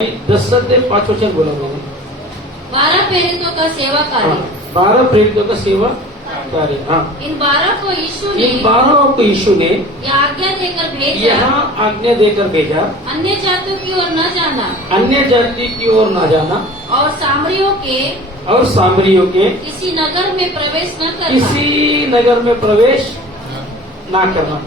10 से 5 वचन बोला मैंने। 12 प्रेरितों का सेवा कार्य। 12 प्रेरितों का सेवा कार्य। हाँ, इन 12 को यीशु ने इन 12 को यीशु ने यह आज्ञा देकर भेजा, यहाँ आज्ञा देकर भेजा, अन्य जातियों की ओर न जाना अन्य जाति की ओर न जाना और सामरियों के किसी नगर में प्रवेश न करना। किसी नगर में प्रवेश ना करना।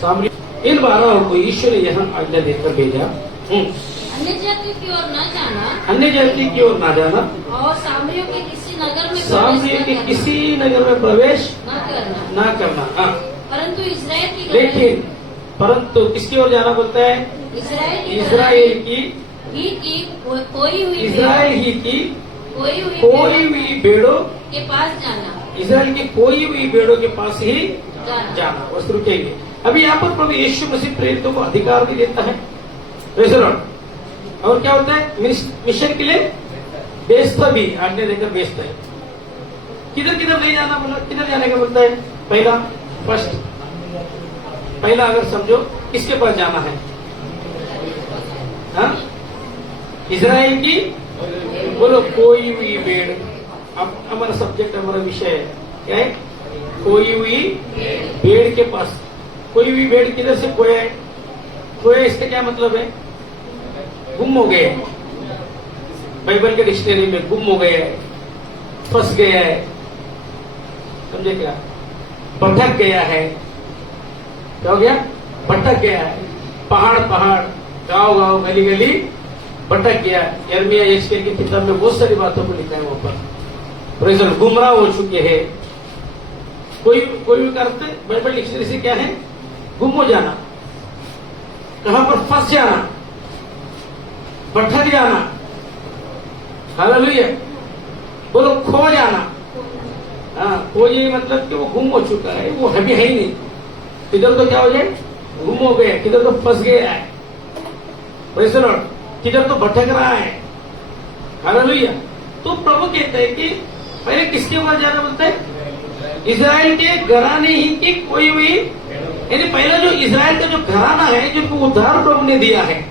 सामरी इन 12 को यीशु ने यहाँ आज्ञा देकर भेजा, अन्य जातियों की ओर न जाना अन्य जाति की ओर ना जाना और सामरियों के किसी नगर में सामरियों के प्रवेश न किसी नगर में प्रवेश करना। ना करना। हाँ, परंतु इस्राएल की लेकिन परंतु किसकी ओर जाना बोलता है? इस्राएल की कोई हुई इस्राएल ही की कोई कोई हुई भेड़ों के पास जाना। इस्राएल की कोई हुई भेड़ों के पास ही जाना। बस रुकेंगे। अभी यहाँ पर प्रभु यीशु मसीह प्रेरितों को अधिकार भी देता है। Praise the Lord। और क्या होता है? मिशन के लिए भेजता भी, आज्ञा देकर भेजता है। किधर किधर नहीं जाना बोला? किधर जाने का बोलता है? पहला अगर समझो किसके पास जाना है? हाँ, इजराइल की बोलो कोई हुई भेड़। अब हमारा सब्जेक्ट, हमारा विषय है क्या है? कोई हुई भेड़ के पास। कोई हुई भेड़ किधर से खोया है? खोया इसका क्या मतलब है? गुम हो गए। बाइबल के डिक्शनरी में गुम हो गए, फंस गया है, समझे क्या? भटक गया है। क्या हो गया? भटक गया है। पहाड़ गांव गली गली भटक गया। यिर्मयाह यहेजकेल की किताब में बहुत सारी बातों को लिखा है वहां पर। Praise the Lord. गुमराह हो चुके हैं। कोई भी करते बाइबल डिक्शनरी से क्या है? गुम हो जाना, कहां पर फंस जाना, भटक जाना। हालेलुया। बोलो खो जाना। हाँ, खो ये मतलब कि वो गुम हो चुका है, वो अभी है ही नहीं। किधर तो क्या हो जाए? गुम हो गया, किधर तो फंस गया है। Praise the Lord. किधर तो भटक रहा है। हालेलुया। तो प्रभु कहते हैं कि पहले किसके पास जाना बोलते हैं? इजराइल के घराने ही की कोई हुई, यानी पहला जो इजराइल का जो घराना है, जिनको उद्धार प्रभु ने दिया है,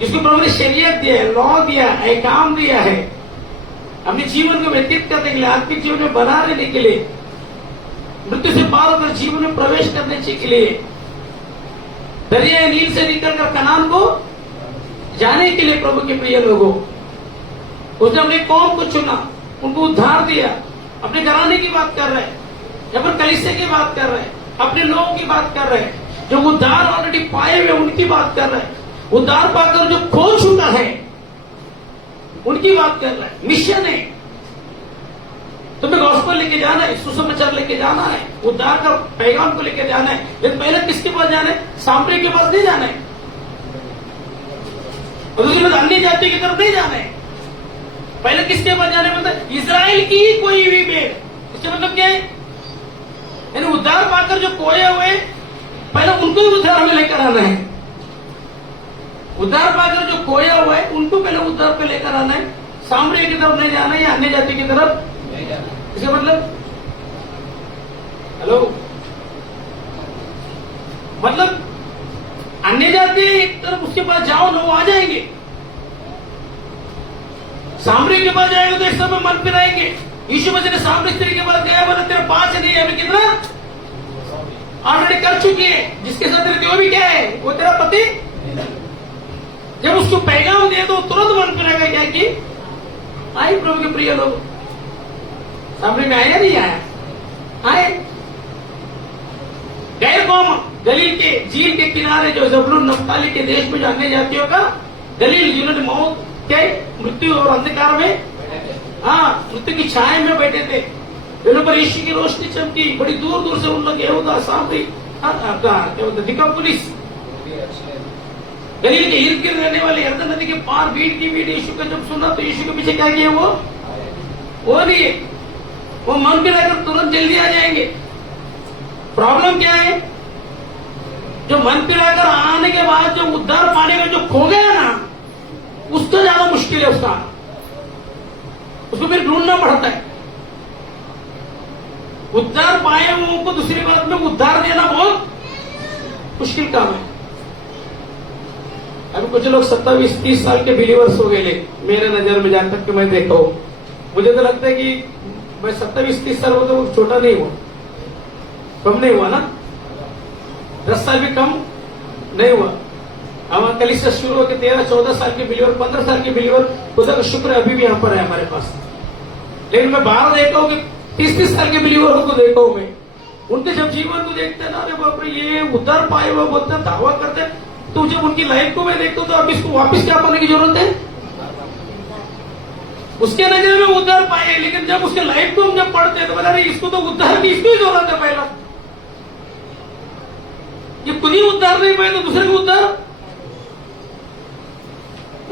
जिसको प्रभु ने शरीयत दिया है, लॉ दिया है, काम दिया है, अपने जीवन को व्यतीत करने के लिए, आत्मिक जीवन में बना रहने के लिए, मृत्यु से पार होकर जीवन में प्रवेश करने के लिए, दरिया नील से निकलकर कनान को जाने के लिए, प्रभु के प्रिय लोगों, उसने अपने कौम को चुना, उनको उद्धार दिया। अपने घराने की बात कर रहे हैं, या फिर कलीसिया की बात कर रहे हैं, अपने लोगों की बात कर रहे हैं, जो उद्धार ऑलरेडी पाए हुए उनकी बात कर रहे हैं, उद्धार पाकर जो खो चुका है उनकी बात कर रहे हैं। मिशन है, तुम्हें गॉस्पेल लेके जाना है, सुसमाचार लेके जाना है, उद्धार का पैगाम को लेके जाना है। लेकिन पहले किसके पास जाना है? सामरी के पास नहीं जाना है, और दूसरी बात अन्य जाति की तरफ नहीं जाना है। पहले किसके पास जाने मतलब इजराइल की कोई भी भेड़। इसका मतलब क्या है? यानी उद्धार पाकर जो खोए हुए, पहले उनको ही उद्धार में लेकर आना है। उद्धार पाकर जो खोया हुआ है उनको पहले उद्धार पे लेकर आना है। सामरी की तरफ नहीं जाना है या अन्य जाति की तरफ नहीं जाना। इसका मतलब हेलो, मतलब अन्य जाति एक तरफ उसके पास जाओ ना, वो आ जाएंगे। सामरी के पास जाएगा तो एक समय मन फिराएंगे। यीशु मसीह ने सामरी स्त्री के पास गया, बोला तेरे 5 नहीं है, अभी कितना ऑलरेडी कर चुकी है, जिसके साथ रहती वो भी क्या है? वो तेरा पति। जब उसको पैगाम दिया तो तुरंत मन फिरेगा क्या कि आए प्रभु के प्रिय लोग। सामरी में आया नहीं आया? आए। गैर कौम गलील के झील के किनारे जो ज़बूलून नप्ताली के देश में जो अन्य जातियों का गलील, जिन्होंने मौत के मृत्यु और अंधकार में, हाँ, मृत्यु की छाया में बैठे थे, जिन पर यीशु की रोशनी चमकी। बड़ी दूर दूर से उन लोग यहूदा, सामरी, क्या बोलते, दिकापुलिस, गलील के इर्द गिर्द रहने वाले, यरदन नदी के पार भीड़ यीशु का जब सुना तो यीशु के पीछे क्या किया? वो नहीं है, वो मन के रहकर तुरंत जल्दी आ जाएंगे। प्रॉब्लम क्या है? जो मन पे रहकर आने के बाद जो उद्धार पाने का जो खो गया ना, उसका ज्यादा मुश्किल है। उसको फिर ढूंढना पड़ता है। उद्धार पाए हुओं को दूसरी बात में उद्धार देना बहुत मुश्किल काम है। अभी कुछ लोग 27-30 साल के बिलीवर्स हो गए मेरे नजर में, जहां तक कि मैं देखा हूं। मुझे तो लगता है कि मैं 27-30 साल हो तो छोटा नहीं हुआ, कम नहीं हुआ ना, 10 साल भी कम नहीं हुआ। हम कल से शुरू होकर 13-14 साल के बिलीवर, 15 साल के बिलीवर, खुदा का शुक्र है अभी भी यहाँ पर है हमारे पास। लेकिन मैं बाहर देखा हूँ कि 30-30 साल के बिलीवरों को देखा हूं मैं, उनके जब जीवन को देखते हैं ना, अरे बाप रे ये उद्धार पाए हुए बोलते हैं, दावा करते हैं, तो जब उनकी लाइफ को मैं देखता हूँ तो अब इसको वापस क्या पाने की जरूरत है? उसके नजर में उद्धार पाए, लेकिन जब उसके लाइफ को हम जब पढ़ते हैं तो बोला, अरे इसको तो उद्धार की इसको ही जरूरत है पहला। ये खुद ही उद्धार नहीं पाए तो दूसरे को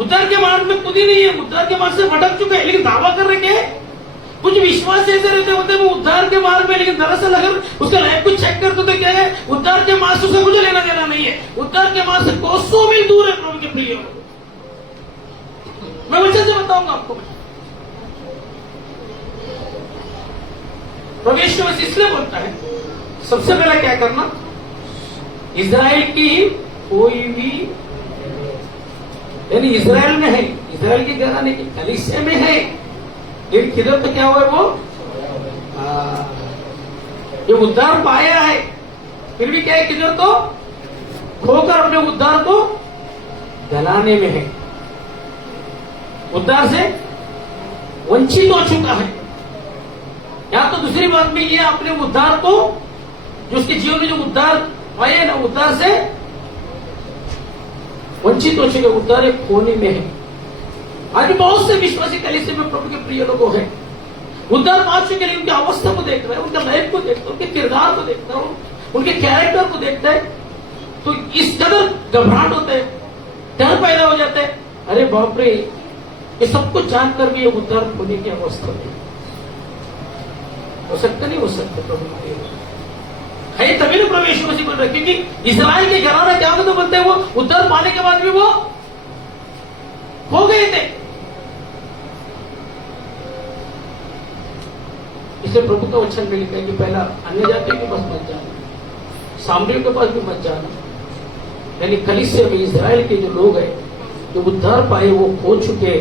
उद्धार के मार्ग में खुद ही नहीं है, उद्धार के मार्ग से भटक चुका है, लेकिन दावा कर रहे क्या? कुछ विश्वास ऐसे रहते होते हैं वो उद्धार के मार्ग में, लेकिन दरअसल अगर उसका लाइफ को चेक करते तो क्या है, उद्धार के मार्ग से उसे कुछ लेना देना नहीं है, उद्धार के मार्ग से कोसों मील दूर है प्रभु के प्रिय। मैं वचन से बताऊंगा आपको। प्रवेश में इसलिए बोलता है सबसे पहले क्या करना, इजराइल की कोई भी, यानी इजराइल में है, इजराइल के घराने की कलीसिया में है, लेकिन किधर तो क्या हुआ है वो, ये उद्धार पाया है, फिर भी क्या है, किधर तो खोकर अपने उद्धार को गलाने में है, उद्धार से वंचित हो चुका है। या तो दूसरी बात में ये अपने उद्धार को, जो उसके जीवन में जो उद्धार पाए ना, उद्धार से वंचित हो चुके, उद्धार एक खोने में है। आज बहुत से विश्वासी कलीसिया में प्रभु के प्रिय लोग हैं, उद्धार पा चुके, लेकिन उनकी अवस्था को देख रहे हैं, उनका लाइफ को देखता हूं, उनके किरदार को देखता हूं, उनके कैरेक्टर को देखता है तो इस कदर घबराहट होता है, डर पैदा हो जाता है, अरे बाप रे, ये सब कुछ जानकर भी ये उद्धार होने की अवस्था में हो सकता नहीं, हो सकता प्रभु है, तभी ना प्रभु यीशु मसीह बोल रहे, क्योंकि इस्राएल के घराना क्या तो बोलते हैं, वो उद्धार पाने के बाद भी वो हो गए थे। इसलिए प्रभु का वचन में लिखा है कि पहला अन्य जातियों के पास मत जाना, सामरियों के पास भी मत जाना, यानी कलीसिया में इस्राएल के जो लोग हैं, जो उद्धार पाए, वो खो चुके,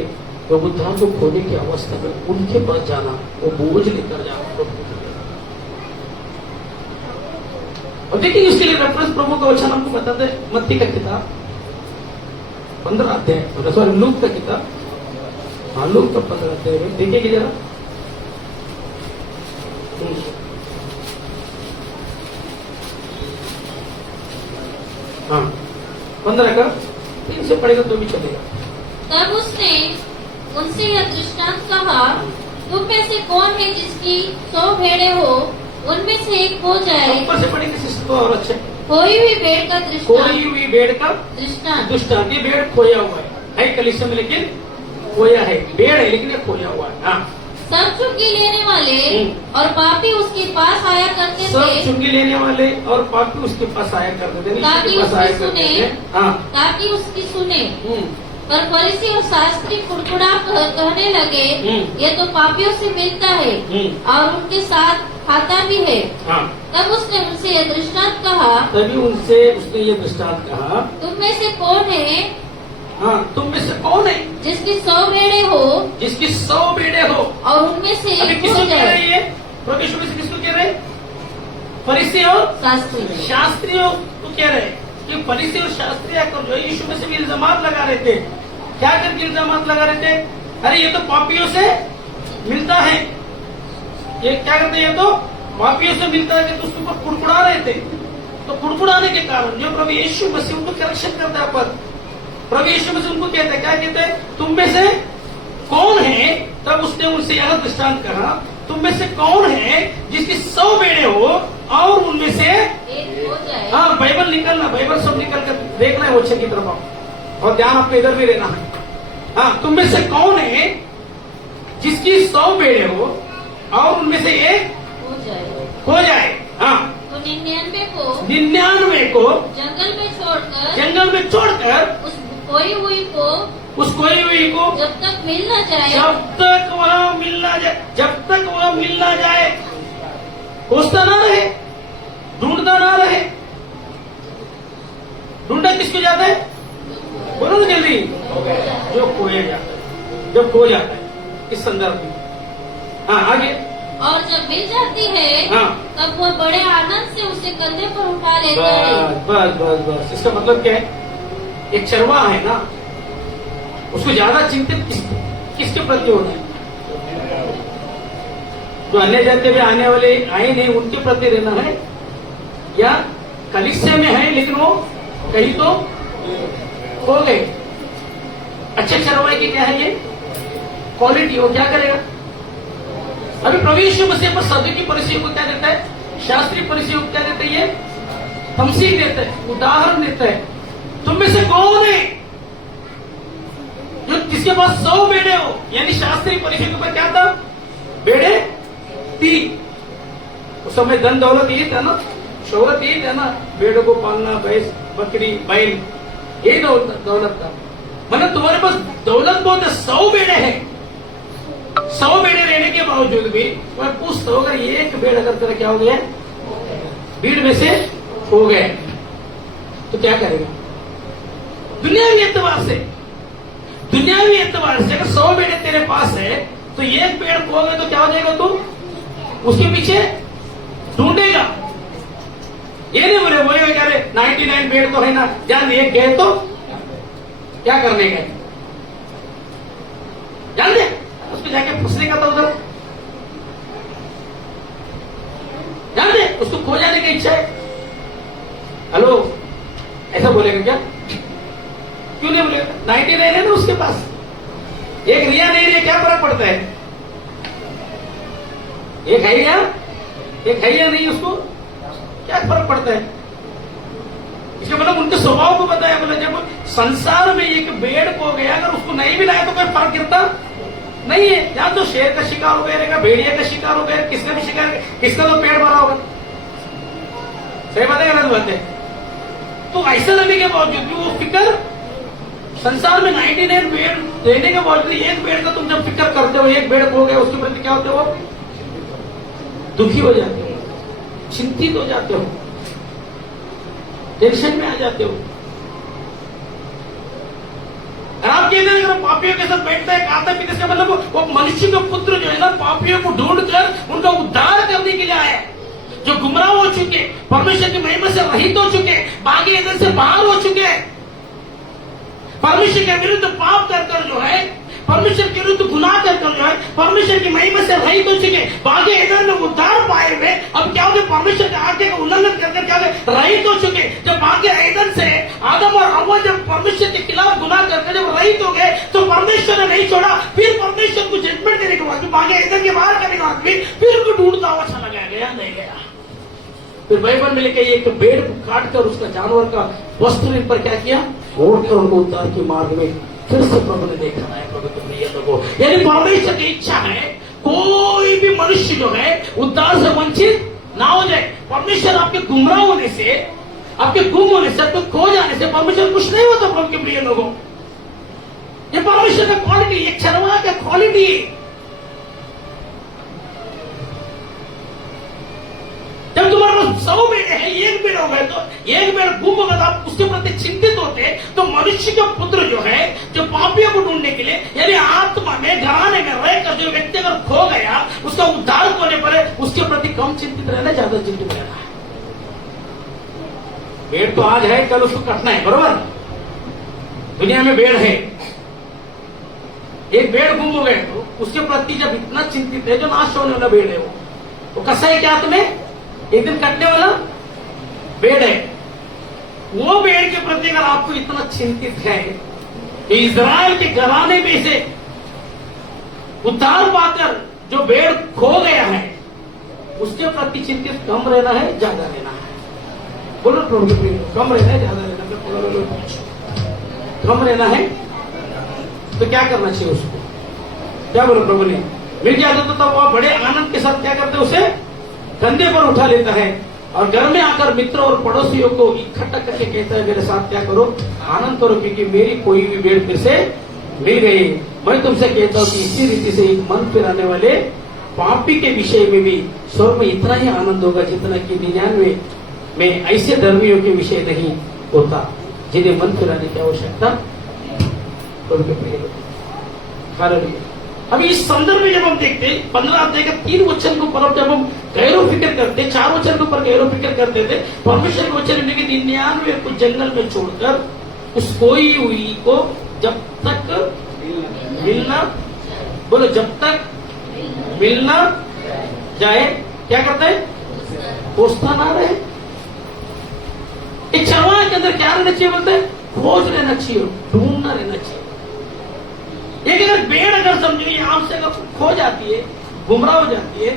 वो उद्धार को खोने की अवस्था में उनके पास जाना, वो बोझ लेकर जाना प्रभु। और देखिए इसके लिए रेफरेंस प्रभु का वचन हमको बताते हैं, मत्ती का किताब 15 अध्याय, सॉरी लूक का किताब, हाँ लूक का 15 अध्याय में देखिए जरा, हाँ 15 का 3 से पढ़ेगा तो भी चलेगा। तब उसने उनसे यह दृष्टांत कहा, तुम में से कौन है जिसकी 100 भेड़ें हो, उनमें से एक खो जाए, ऊपर से पढ़ेंगे तो और अच्छे, खोई हुई भेड़ का दृष्टांत, खोई हुई भेड़ का दृष्टांत, ये भेड़ खोया हुआ है कलीसिया में, लेकिन खोया है, भेड़ है लेकिन ये खोया हुआ है। हाँ, सब चुंगी लेने वाले और पापी उसके पास आया करते थे, सब चुंगी लेने वाले और पापी उसके पास आया करते थे, ताकि उसकी सुने, हाँ ताकि उसकी सुने। पर फरीसी और शास्त्री कुड़कुड़ा कहने लगे, ये तो पापियों से मिलता है और उनके साथ खाता भी है। हाँ। तब उसने उनसे यह दृष्टांत कहा, तभी उनसे उसने ये दृष्टांत कहा, तुम में से कौन है, हाँ तुम में से कौन है जिसकी 100 भेड़ें हो, जिसकी 100 भेड़ें हो, और उनमें से अभी एक किसको खो कह रहे जाए। हैं ये प्रभु यीशु मसीह किसको कह रहे हैं? फरीसी और शास्त्रियों को कह रहे हैं कि फरीसी और शास्त्री आकर जो यीशु मसीह में इल्जामात लगा रहे थे, क्या करके इल्जामात लगा रहे थे, अरे ये तो पापियों से मिलता है, ये क्या करते हैं, ये तो पापियों से मिलता है, तो उसके ऊपर कुड़कुड़ा रहे थे। तो कुड़कुड़ाने के कारण जो प्रभु यीशु मसीह उनको करेक्शन करता है, पर प्रभु यीशु मसीह उनको कहते हैं, क्या कहते हैं, तुम में से कौन है, तब उसने उनसे यह दृष्टांत कहा, तुम में से कौन है जिसकी 100 भेड़ें हो और उनमें से एक हो जाए। हाँ बाइबल निकलना, बाइबल सब निकल कर देखना है वचन की तरफ आप, और ध्यान आपको इधर भी रहना है। हाँ, तुम में से कौन है जिसकी 100 भेड़ें हो और उनमें से एक हो जाए। हाँ, तो 99 को जंगल में छोड़कर उस खोई हुई को जब तक मिल न जाए, जब तक वह मिल ना जाए, खोजता ना रहे, ढूंढता ना रहे। ढूंढा किसको जाता है? बोलो ना जल्दी, जो खोया जाता है, जो खो जाता है, इस संदर्भ में। हाँ आगे। और जब मिल जाती है हाँ। तब वह बड़े आनंद से उसे कंधे पर उठा लेता है। बस बस बस बस, इसका मतलब क्या है? एक चरवाहा है ना, उसको ज्यादा चिंतित किसके प्रति होना है? जो अन्य जाति में आने वाले आए नहीं उनके प्रति रहना है, या कलिसिया में है लेकिन वो कहीं तो हो गए। अच्छे चरवाहे की क्या है ये क्वालिटी? वो क्या करेगा? अभी प्रभु यीशु मसीह पर सभी की परिचय को क्या देता है? शास्त्रीय परिचय को क्या देता है? ये तमसीह देता है, उदाहरण देता है। तुम में से कौन है जो जिसके पास 100 बेड़े हो? यानी शास्त्रीय परिचय के ऊपर क्या था? बेड़े 3। उस समय धन दौलत ये था ना, शोहरत ये था ना, बेड़ों को पालना, भैंस बकरी बैल, ये दौलत था। मतलब तुम्हारे पास दौलत बहुत है, 100 बेड़े हैं, 100 बेड़े रहने के बावजूद भी मैं पूछता हूँ, अगर एक बेड़ अगर तेरा क्या हो गया, भीड़ में से हो गए, तो क्या करेगा? दुनियावी एतबार से अगर 100 बेड़े तेरे पास है तो एक पेड़ खोगे तो क्या हो जाएगा? तू उसके पीछे ढूंढेगा। ये नहीं बोले वही कह रहे 99 पेड़ तो है ना, जान एक गए तो क्या करने गए? जान दे उसको जाके फंसने का था उधर, जान दे उसको खो जाने की इच्छा है। हेलो, ऐसा बोलेगा क्या? क्यों नहीं बोलेगा? 99 है ना उसके पास, एक रिया नहीं रिया क्या फर्क पड़ता है? एक है या नहीं, उसको क्या फर्क पड़ता है? इसका मतलब उनके स्वभाव को बताया। बोला जब संसार में एक भेड़ को गया, अगर उसको नहीं मिलाया तो कोई फर्क गिरता नहीं है। या तो शेर का शिकार हो गया रहेगा, भेड़िया का शिकार हो गया, किसका भी शिकार, किसका तो पेड़ भरा होगा। सही बात है, गलत बात है? तो ऐसा रहने के बावजूद भी वो फिक्र, संसार में 99 पेड़ देने के बावजूद एक पेड़ का तुम जब फिक्र करते हो, एक पेड़ खो गया, उसके प्रति क्या होते हो? दुखी हो जाते हो, चिंतित हो जाते हो, टेंशन में आ जाते हो। आप कहते हैं अगर पापियों के साथ बैठता है, खाता पीता, इसका मतलब वो मनुष्य का पुत्र जो है ना, पापियों को ढूंढकर उनका उद्धार करने के लिए आया, जो गुमराह हो चुके, परमेश्वर की महिमा से रहित हो चुके, बागी एदन से बाहर हो चुके, परमेश्वर के विरुद्ध पाप कर जो है, परमेश्वर के विरुद्ध गुनाह कर जो है, परमेश्वर की महिमा से रहित हो चुके, बागी एदन में उद्धार पाए हुए, अब क्या हो गए? परमेश्वर के आज्ञा का उल्लंघन करके क्या हो गए? रहित हो चुके। जब बागी एदन से आदम और हव्वा जब परमेश्वर के खिलाफ गुनाह करके जब रहित हो गए, तो परमेश्वर ने नहीं छोड़ा। फिर परमेश्वर को जजमेंट देने के बाद, बागी एदन के बाहर करने के बाद भी फिर उनको ढूंढता हुआ चला गया, नहीं गया। फिर बाइबल में लिखा एक पेड़ को काट कर उसका जानवर का वस्त्र पर क्या किया? ओढ़कर उनको उद्धार के मार्ग में फिर से प्रभु ने देखा है। पवित्र प्रिय लोगों, यानी परमेश्वर की इच्छा है कोई भी मनुष्य जो है उद्धार से वंचित ना हो जाए। परमेश्वर आपके गुमराह होने से, आपके गुम होने से, आपके खो जाने से परमेश्वर कुछ नहीं होता। प्रभु के प्रिय लोगों, ये परमेश्वर का क्वालिटी, एक चरवाहा का क्वालिटी। जब तुम्हारे पास 100 बेड़े हैं, एक बेड़ हो गए तो एक बेड़ गुम होगा तो आप उसके प्रति चिंतित होते। तो मनुष्य का पुत्र जो है, जो पापियों को ढूंढने के लिए, यानी आत्मा में घराने में रहकर जो व्यक्ति अगर खो गया, उसका उद्धार होने पर उसके प्रति कम चिंतित रहना, ज्यादा चिंतित रहना है। बेड़ तो आज है, कल उसको कटना है, बरोबर? दुनिया में बेड़ है, एक बेड़ गुम हो गए तो उसके प्रति जब इतना चिंतित है, जो नाश होने वाला बेड़ है वो कैसा है? क्या तुम्हें एक दिन कटने वाला बेड़ है, वो बेड़ के प्रति अगर आपको इतना चिंतित है कि इज़राइल के घराने में से उद्धार पाकर जो बेड़ खो गया है, उसके प्रति चिंतित कम रहना है, ज्यादा रहना है? बोलो प्रभु, कम रहना है, ज्यादा रहना है? कम रहना है तो क्या करना चाहिए उसको? क्या बोलो प्रभु ने? मिल जाता तो तब वह बड़े आनंद के साथ क्या करते, उसे कंधे पर उठा लेता है और घर में आकर मित्रों और पड़ोसियों को इकट्ठा करके कहता है, मेरे साथ क्या करो? आनंद करो, क्योंकि मेरी कोई भी बेड़ फिर से मिल गई। मैं तुमसे कहता हूँ कि इसी रीति से एक मन फिराने वाले पापी के विषय में भी स्वर्ग में इतना ही आनंद होगा जितना कि 99 में ऐसे धर्मियों के विषय नहीं होता जिन्हें मन फिराने की आवश्यकता प्रभु के प्रिय लोग, हालेलुया। अभी इस संदर्भ में जब हम देखते 15 अध्याय का 3 वचन के ऊपर जब हम गैरो फिक्र करते, 4 वचन के ऊपर गैरो फिक्र करते थे, परमेश्वर के वचन में 99 को जंगल में छोड़कर उस खोई हुई को जब तक मिलना, बोलो जब तक मिलना जाए, क्या करते हैं? खोजता ना रहे। एक चरवाहे के अंदर क्या रहना चाहिए? बोलते हैं खोज रहना चाहिए, ढूंढना रहना चाहिए। एक अगर भेड़ अगर समझो ये आपसे अगर खो जाती है, गुमराह हो जाती है,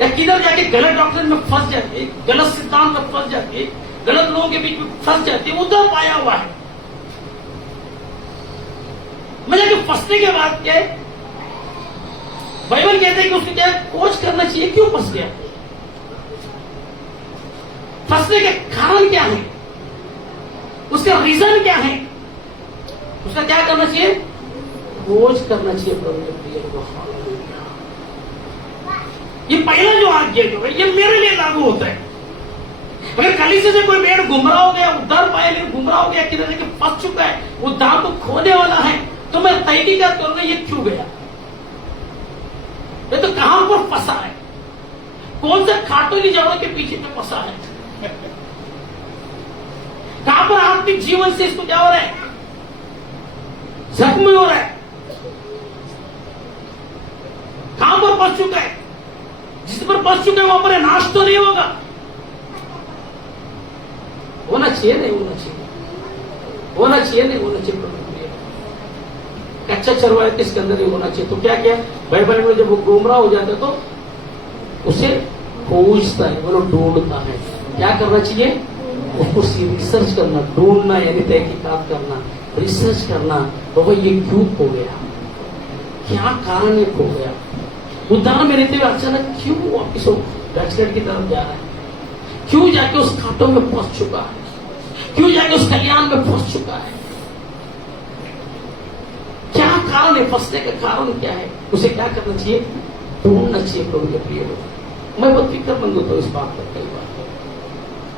या किधर जाके गलत डॉक्टर में फंस जाती है, गलत सिद्धांत में फंस जाती है, गलत लोगों के बीच में फंस जाती है, उधर पाया हुआ है। मतलब कि फंसने के बाद क्या है? बाइबल कहते हैं कि उसको क्या खोज करना चाहिए, क्यों फंस गया, फंसने के कारण क्या है, उसका रीजन क्या है, उसका क्या करना चाहिए? खोज करना चाहिए। प्रभु के प्रिय लोगों, हालेलुया। ये पहला जो आज्ञा जो है ये मेरे लिए लागू होता है। अगर कलीसिया से कोई भेड़ गुमराह हो गया, उद्धार पाया लेकिन गुमराह हो गया, किधर जाके फंस चुका है, उद्धार को खोने वाला है, तो मैं तहकीकात करूंगा ये क्यों गया, ये तो कहां पर फंसा है, कौन से खाटोली जड़ों के पीछे पे फंसा है, कहां पर आत्मिक जीवन से इसको क्या हो रहा है, जख्म हो रहा है, कहां पर फंस चुका है, जिस पर फंस चुका है वहां पर नाश तो नहीं होगा, होना चाहिए नहीं होना चाहिए, होना चाहिए नहीं होना चाहिए। कच्चा चरवाहा किसके अंदर ही होना चाहिए। तो क्या क्या बाइबल में जब वो गुमराह हो जाता है तो उसे खोजता है, वो लोग ढूंढता है। क्या करना चाहिए? उसको रिसर्च करना, ढूंढना, यानी तहकीकात करना, रिसर्च करना, तो भाई ये क्यों खो गया, क्या कारण है खो गया, उद्धार में रहते हुए अचानक क्यों वापिस बैकसाइड की तरफ जा रहा है, क्यों जाके उस खाटों में फंस चुका है, क्यों जाके उस कल्याण में फंस चुका है, क्या कारण है, फंसने का कारण क्या है, उसे क्या करना चाहिए? ढूंढना चाहिए। प्रभु के प्रिय लोग, मैं बहुत फिक्रमंद होता हूँ इस बात पर। कई बार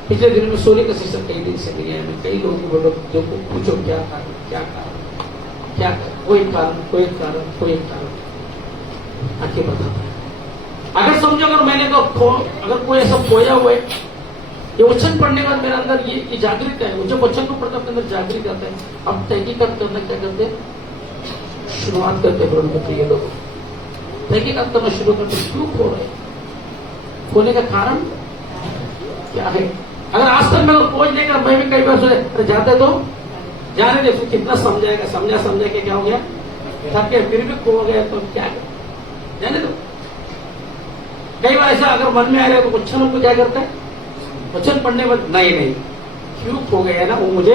पिछले दिन में सोने का शिक्षक कई दिन से नहीं है, मैं कई लोगों को जो पूछो क्या कारण, क्या कारण, क्या कारण, कोई कारण, कोई कारण, कोई कारण आके बताता है। अगर समझो अगर मैंने तो अगर कोई ऐसा खोया हुआ है, ये वचन पढ़ने के बाद मेरे अंदर ये जागृत है, मुझे वचन को पढ़ता अपने अंदर जागृत आता है। अब तहकीकात करना क्या करते हैं? शुरुआत करते हैं। प्रभु के प्रिय लोग, तहकीकात करना शुरू करते, क्यों खो रहे, खोने का कारण क्या है। अगर आज तक मैं खोज लेकर मैं भी कई बार सोचे जाते तो जाने दे, कितना समझाएगा, समझा के क्या हो गया, थक गया, फिर भी खो गया तो क्या जाने दो। कई बार ऐसा अगर मन में आ रहा है तो वचन को क्या करता है, वचन पढ़ने में नहीं क्यों खो गया ना, वो मुझे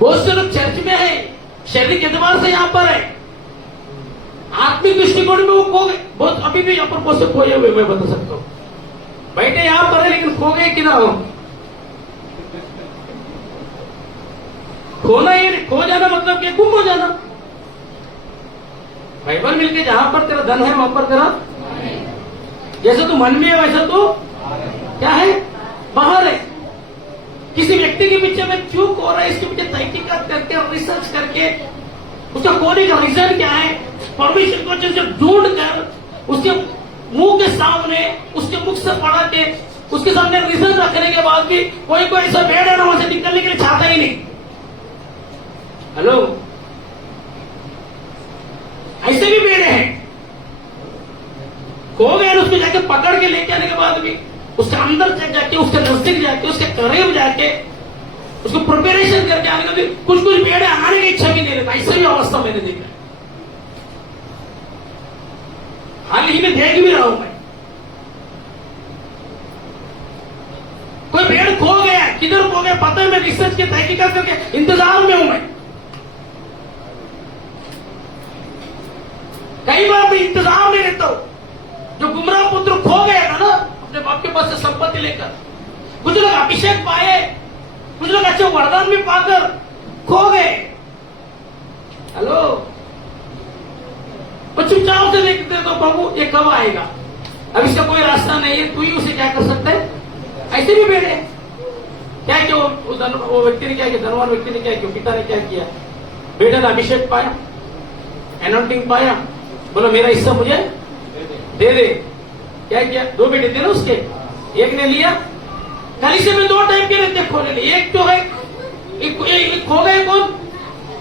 बहुत से लोग चर्च में है, शारीरिक एतबार से यहां पर है, आत्मिक दृष्टिकोण में वो खो गए, बहुत अभी भी यहां पर बहुत से खोए हुए मैं बता सकता हूं, बैठे यहां पर है लेकिन खो गए किधर हो। खोना ही नहीं, खो जाना मतलब क्या, गुम हो जाना। बाइबल मिलके जहां पर तेरा धन है वहां पर तेरा, जैसे तू मन में है वैसा तो क्या है, बाहर है। किसी व्यक्ति के पीछे में क्यों खो रहा है, इसके पीछे तहकीकात करके और रिसर्च करके उसका खोने का रीजन क्या है, परमेश्वर को जैसे ढूंढ कर उसके मुंह के सामने, उसके मुख से पढ़ा के उसके सामने रीजन रखने के बाद भी कोई ऐसा भेड़ है ना वहां से निकलने के लिए चाहता ही नहीं। हेलो, ऐसे भी भेड़े हैं, खो गए, उसको जाके पकड़ के लेके आने के बाद भी उसके अंदर जाके, उसके नजदीक जाके, उसके करीब जाके उसको प्रिपरेशन करके आने का भी कुछ भेड़े आने की इच्छा भी नहीं रहता। ऐसा भी अवस्था मैंने देखा, हाल ही में देख भी रहा हूं मैं। कोई भेड़ खो गया, किधर खो गया पता है, मैं रिसर्च के तहकीकात करके इंतजार में हूं मैं। कई बार मैं इंतजार में रहता हूं, जो गुमराह पुत्र खो गया था ना अपने बाप के पास से संपत्ति लेकर, कुछ लोग अभिषेक पाए, कुछ लोग अच्छे वरदान भी पाकर खो गए। हेलो, और चुपचाप से देखते तो प्रभु ये कब आएगा, अब इसका कोई रास्ता नहीं है, तू ही उसे क्या कर सकता है। ऐसे भी भेड़े क्या किया वो व्यक्ति ने क्या किया, धनवान व्यक्ति ने क्या किया, पिता ने क्या किया, बेटे ने अभिषेक पाया, एनॉइंटिंग पाया, बोला मेरा हिस्सा मुझे दे दे। क्या किया, दो बेटे थे ना उसके, एक ने लिया। कलीसिया में दो टाइप के रहते खोने लिए, एक तो है एक खो गए कौन,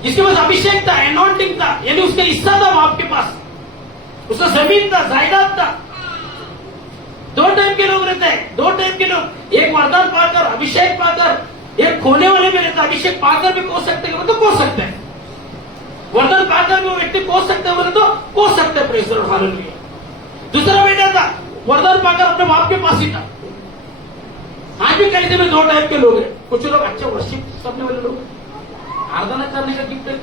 जिसके पास अभिषेक था, एनॉइंटिंग था, यानी उसका हिस्सा था बाप के पास, उसका जमीन था, जायदाद था। दो टाइप के लोग रहते हैं, दो टाइप के लोग, एक वरदान पाकर अभिषेक पाकर, एक खोने वाले में रहता है। अभिषेक पाकर भी खो सकते हैं, तो खो सकते हैं, वरदान पाकर भी वो व्यक्ति खो सकते हैं, बोले तो खो सकते हैं। Praise the Lord, hallelujah. दूसरा बेटा था, वरदान पाकर अपने बाप के पास ही था। आज भी कलीसिया में दो टाइप के लोग हैं। कुछ लोग अच्छे वर्शिप करने वाले लोग, आराधना करने का गिफ्ट है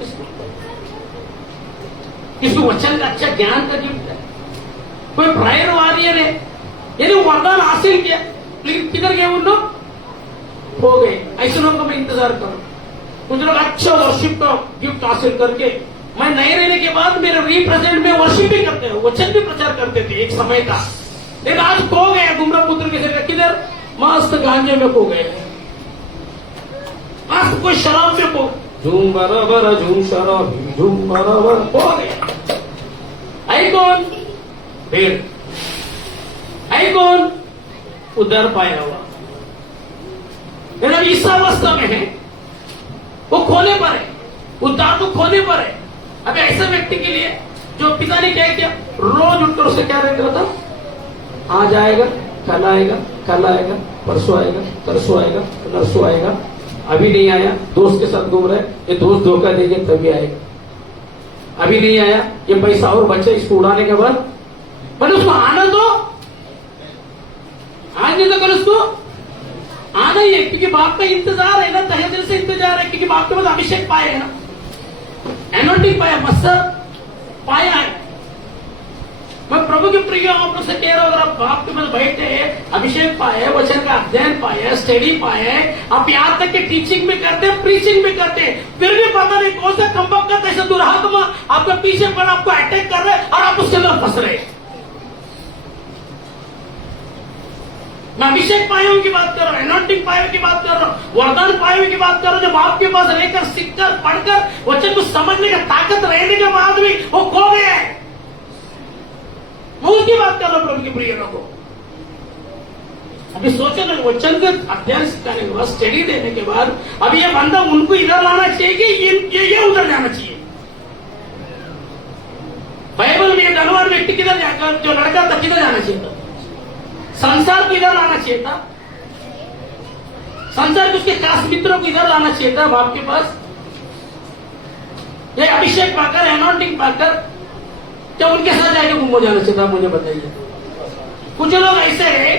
किसको वचन का अच्छा ज्ञान का गिफ्ट है, कोई प्रायर वॉरियर है, यानी वरदान हासिल किया, लेकिन किधर गए उन लोग, हो गए। ऐसे लोगों का मैं इंतजार करूं। कुछ लोग अच्छा वर्शिप का गिफ्ट हासिल करके, मैं नहीं रहने के बाद मेरे रिप्रेजेंट में वर्शिप भी करते हैं, वचन भी प्रचार करते थे एक समय था, लेकिन आज खो गए। गुमराह पुत्र के जगह किधर, मस्त गांजे में खो गए, मस्त कोई शराब में खो, झूम बराबर झूम शराब झूम बराबर खो गए। आई कौन, भेड़। आई कौन, उधर पाया हुआ, इस अवस्था में है, वो खोने पर है, उद्धार तो खोने पर है। अब ऐसे व्यक्ति के लिए जो पिता ने क्या किया, रोज उठकर उसे क्या रहता था, आज आएगा, कल आएगा, कल आएगा, परसों आएगा, परसों आएगा, नरसों आएगा, अभी नहीं आया, दोस्त के साथ घूम रहा है, ये दोस्त धोखा देंगे तभी आएगा, अभी नहीं आया, ये पैसा और बचे इसको उड़ाने के बाद, पर उसको आना तो आज नहीं, तो कल उसको आना ही है, क्योंकि बाप का इंतजार है ना, तहे दिल से इंतजार है, क्योंकि बाप के पास अभिषेक पाए है ना, एनॉइंटिंग पाया, मस्तर पाया है। मैं प्रभु के प्रिय आप लोग से कह रहा हूं, अगर आप बाप के पास बैठे हैं, अभिषेक पाए, वचन का अध्ययन पाए, स्टडी पाए, आप यहाँ तक के टीचिंग भी करते हैं, प्रीचिंग भी करते हैं, फिर भी पता नहीं कौन सा कमबख्त का ऐसा दुरात्मा आपका पीछे पड़ा, आपको अटैक कर रहे हैं और आप उसके अंदर फंस रहे हैं। मैं अभिषेक पाए हुए की बात कर रहा हूँ, एनॉइंटिंग पाए हुए की बात कर रहा हूँ, वरदान पाए हुए की बात कर रहा हूँ, जब आपके पास रहकर, सीखकर, पढ़कर, वचन को समझने का ताकत रहने के बाद भी वो खो गया है। मैं उसकी बात कर रहा हूँ प्रभु के प्रिय लोगों। अभी सोचो ना, वचन का अध्ययन सिखाने के बाद, स्टडी देने के बाद, अब ये बंदा उनको इधर लाना चाहिए कि ये उधर जाना चाहिए। बाइबल में धनवान व्यक्ति किधर जाकर, जो लड़का था किधर जाना चाहिए था, संसार को इधर लाना चाहिए था, संसार को उसके खास मित्रों को इधर लाना चाहिए था बाप के पास। ये अभिषेक पाकर, एनॉइंटिंग पाकर, जब उनके साथ जाके गुम हो जाना चाहिए था। मुझे बताइए, कुछ लोग ऐसे है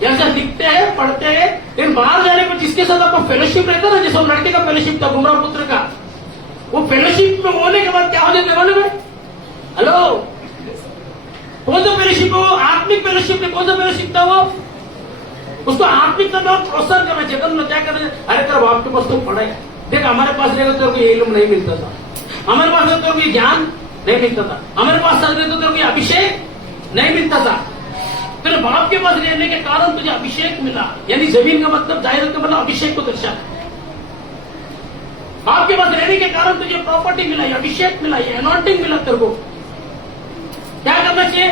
जैसे दिखते हैं, पढ़ते हैं, लेकिन बाहर जाने पर जिसके साथ आपको फेलोशिप रहता है ना, जैसे लड़के का फेलोशिप था गुमराह पुत्र का, वो फेलोशिप में होने के बाद क्या हो जाता है मालूम है? हेलो, कौन सा फेलोशिप हो, आत्मिक फेलोशिप में कौन सा फेलोशिप था वो, उसको आत्मिक का प्रोत्साहन करना चाहिए। तो क्या करना, अरे तेरा बाप के पास तो पढ़ाई, देख हमारे पास रहेगा तो तेरे को ये इल्म नहीं मिलता था, हमारे पास तेरे को ये ज्ञान नहीं मिलता था, हमारे पास रहते तो तेरे को ये अभिषेक नहीं मिलता था। तेरे बाप के पास रहने के कारण तुझे अभिषेक मिला, यानी जमीन का मतलब, जायदाद का मतलब अभिषेक को दर्शाता है। बाप के पास रहने के कारण तुझे प्रॉपर्टी मिला, ये अभिषेक मिला, ये एनॉइंटिंग मिला। तेरे को क्या करना चाहिए,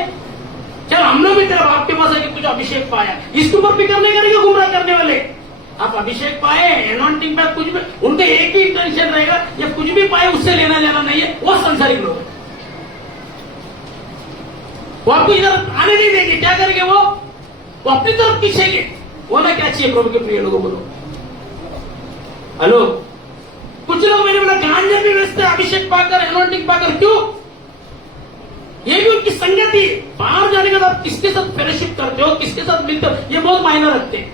चल हम लोग भी तेरा बाप के पास आके तुझे अभिषेक पाया, इसके ऊपर फिक्र नहीं करेंगे गुमराह करने वाले। आप अभिषेक पाए, एनॉइंटिंग पाए, कुछ भी, उनका एक ही इंटेंशन रहेगा, ये कुछ भी पाए उससे लेना देना नहीं है, वो संसारिक लोग हैं। वो आपको इधर आने नहीं देंगे, क्या करेंगे वो अपनी तरफ खींचेंगे। वो ना क्या चाहिए प्रभु के प्रिय लोगों को। हेलो, कुछ लोग मैंने बोला गांजे भी बेचते हैं अभिषेक पाकर, एनॉइंटिंग पाकर, क्यों? ये भी उनकी संगति। बाहर जाने के बाद किसके साथ फेलोशिप करते हो, किसके साथ मिलते हो, ये बहुत मायने रखते हैं।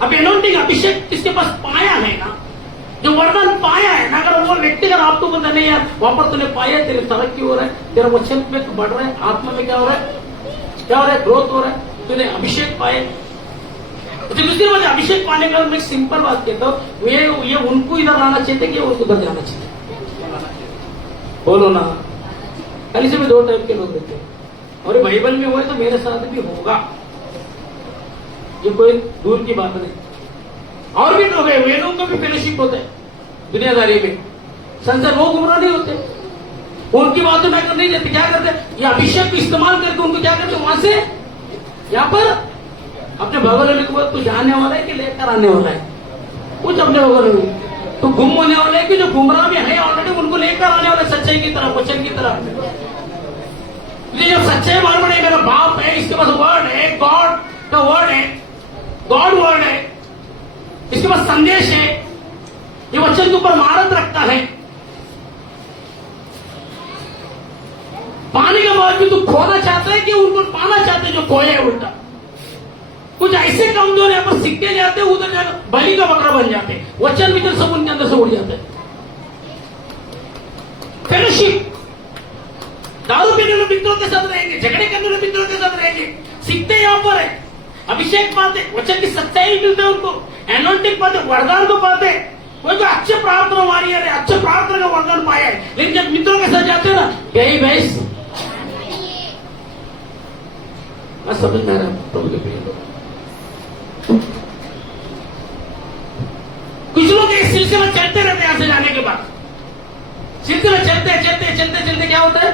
अब एनॉइंटिंग अभिषेक किसके पास पाया है ना, जो वरदान पाया है ना, अगर वो व्यक्ति अगर आपको बोलता नहीं यार वहां पर तूने पाया, तेरे तरक्की हो रहा है, तेरा वचन में तू बढ़ रहा है, आत्मा में क्या हो रहा है, क्या हो रहा है, ग्रोथ हो रहा है, तूने अभिषेक पाए। तो दूसरी बात, अभिषेक पाने के बाद मैं सिंपल बात कहता हूँ, ये उनको इधर लाना चाहिए कि उनको उधर जाना चाहिए? बोलो ना। कलीसिया में दो टाइप के लोग रहते हैं, और बाइबल में हुआ है तो मेरे साथ भी होगा। ये कोई दूर की बात नहीं। और भी लोग हैं, वे लोग को भी फेलोशिप होते हैं दुनियादारी में। संसार वो गुमराह नहीं होते, उनकी बातों में कर नहीं देते। क्या करते? ये अभिषेक को इस्तेमाल करके उनको क्या करते? वहां से यहाँ पर अपने भगवान के बाद कुछ आने वाला है कि लेकर आने वाला है? कुछ अपने भगवान तो गुम होने वाले हैं कि जो गुमराह में है ऑलरेडी उनको लेकर आने वाले सच्चाई की तरफ, वचन की तरफ। ये जब सच्चाई मालूम है, मेरा बाप है, इसके पास वर्ड है, गॉड का वर्ड है, गॉड वर्ड है, इसके पास संदेश है, ये वचन के ऊपर महारत रखता है। पाने के बाद भी तू खोना चाहता है कि उनको पाना चाहते हैं जो खोए है? उल्टा कुछ ऐसे कमजोर यहाँ पर सीखते जाते, उधर जाकर बलि का बकरा बन जाते, वचन विचन सब उनके अंदर से उड़ जाते। फेलोशिप, दारू पीने वाले मित्रों के साथ रहेंगे, झगड़े करने वाले मित्रों के साथ रहेंगे, सीखते यहाँ पर है, अभिषेक पाते, वचन की सच्चाई मिलते उनको, एनॉइंटिंग पाते, वरदान को पाते। कोई तो अच्छे प्रार्थना मारी है, अच्छे प्रार्थना का वरदान पाया है, लेकिन जब मित्रों के साथ जाते ना, यही भैंस मैं समझ में आ रहा प्रभु के प्रिय लोग। कुछ लोग एक सिलसिला चलते रहते हैं यहां से जाने के बाद, सिलसिला चलते चलते चलते चलते क्या होता है?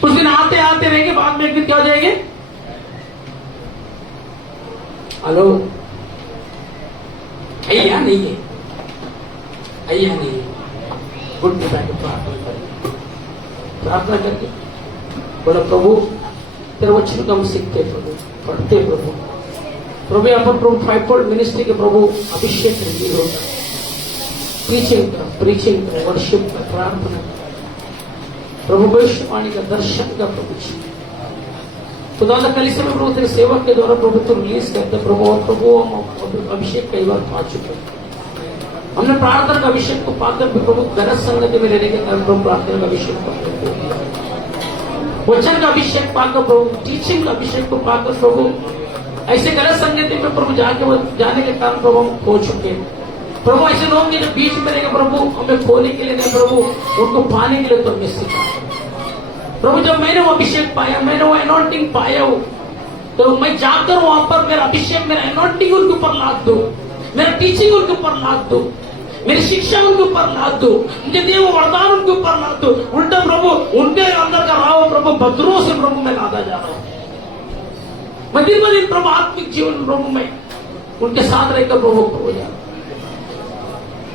कुछ दिन आते आते रहेंगे, बाद में एक दिन क्या हो जाएंगे? हेलो, अय्या नहीं है, अय्या नहीं है। गुड बैठ प्रार्थना करके बोला प्रभु तेरे वचन को हम सीखते प्रभु, पढ़ते प्रभु, प्रभु यहाँ पर प्रभु फाइवफोल्ड मिनिस्ट्री के प्रभु अभिषेक रिलीज होता है, टीचिंग का, प्रीचिंग का, वर्शिप का, प्रार्थना का, प्रभु भविष्यवाणी का, दर्शन का प्रभु जी खुदा का कलीसिया में प्रभु तेरे सेवक के द्वारा प्रभु तो रिलीज करते प्रभु। और प्रभु हम अभिषेक कई बार पा चुके हैं, हमने प्रार्थना का अभिषेक को पाकर भी प्रभु गलत संगति में रहने के कारण प्रभु प्रार्थना का अभिषेक पाकर, वचन का अभिषेक पाकर प्रभु, टीचिंग का अभिषेक को पाकर प्रभु ऐसे गलत संगति में प्रभु जाने के कारण प्रभु हम खो चुके हैं। प्रभु ऐसे लोग जो बीच में रहेंगे प्रभु हमें खोने के लिए नहीं, प्रभु उनको पाने के लिए तो हमें सिखा प्रभु। जब मैंने वो अभिषेक पाया, मैंने वो एनॉइंटिंग पाया हो, तो मैं जाकर वहां पर मेरा अभिषेक, मेरा एनॉइंटिंग उनके ऊपर लाद दो, मेरा टीचिंग उनके ऊपर लाद दो, मेरी शिक्षा उनके ऊपर लाद दो, मुझे दिए वो वरदान उनके ऊपर लाद दो। उल्टा प्रभु उनके अंदर का राव प्रभु भद्रों से प्रभु मैं लादा जा रहा हूं। मैं दिन ब दिन प्रभु आत्मिक जीवन प्रभु में उनके साथ रहकर प्रभु हो जा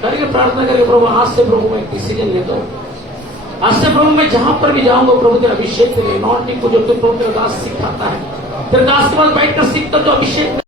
करके प्रार्थना करके प्रभु आज से प्रभु मैं डिसीजन लेता हूँ। आज से प्रभु मैं जहां पर भी जाऊंगा प्रभु तेरे अभिषेक तेरे एनॉइंटिंग को जो तू प्रभु तेरा दास सिखाता है, तेरे दास के पास बैठकर सीखता जो अभिषेक